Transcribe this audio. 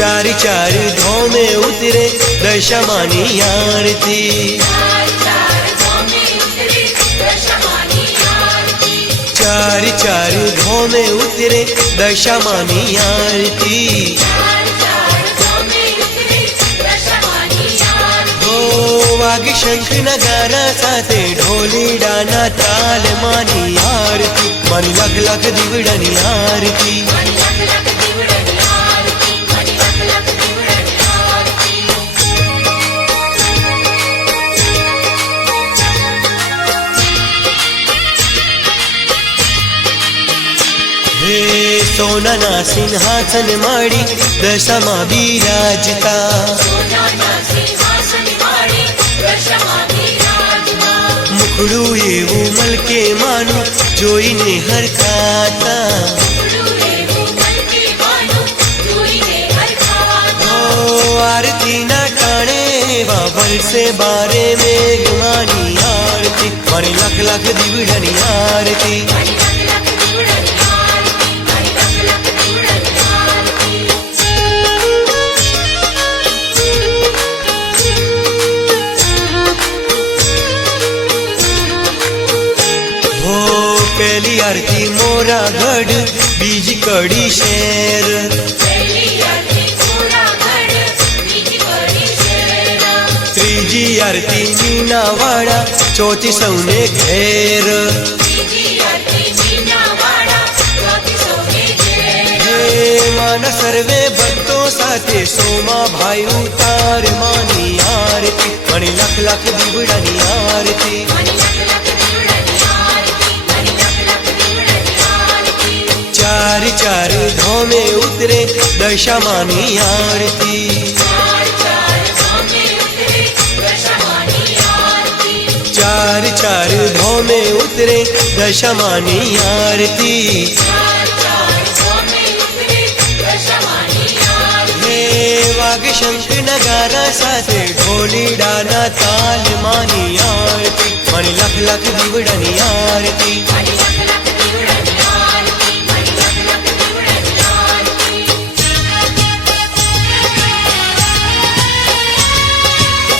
चार चार धाम में उतरे दशमानी आरती। चार चार धाम में उतरे दशमानी आरती। वागी शंख नगारा साथे ढोली डाना ताल मानी आरती। मन लग लग दिवडनी आरती। સોનાના સિંહાસન માડી દશામાં બિરાજતા મુખડું એવું મલકે માનું જોઈને હરખાતા ઓ આરતીના ટાણે એવા વરસે બારે મેઘમાની આરતી મારી લખ લખ દીવડાની આરતી પેલી આરતી મોરા બીજી કડી શેર. ત્રીજી આરતી મીનાવાળા, ચોથી સૌને ઘેર. માના સર્વે ભક્તો સાથે સોમા ભાઈ ઉતાર, માની આરતી. પણ લખ લખ દીવડાની उतरे दशमानी आरती। चार चार भौ में उतरे दशमानी आरती। शंकर नगारा साथे, ढोली डाना ताल मानी आरती। मन लख लख दीवड़नी आरती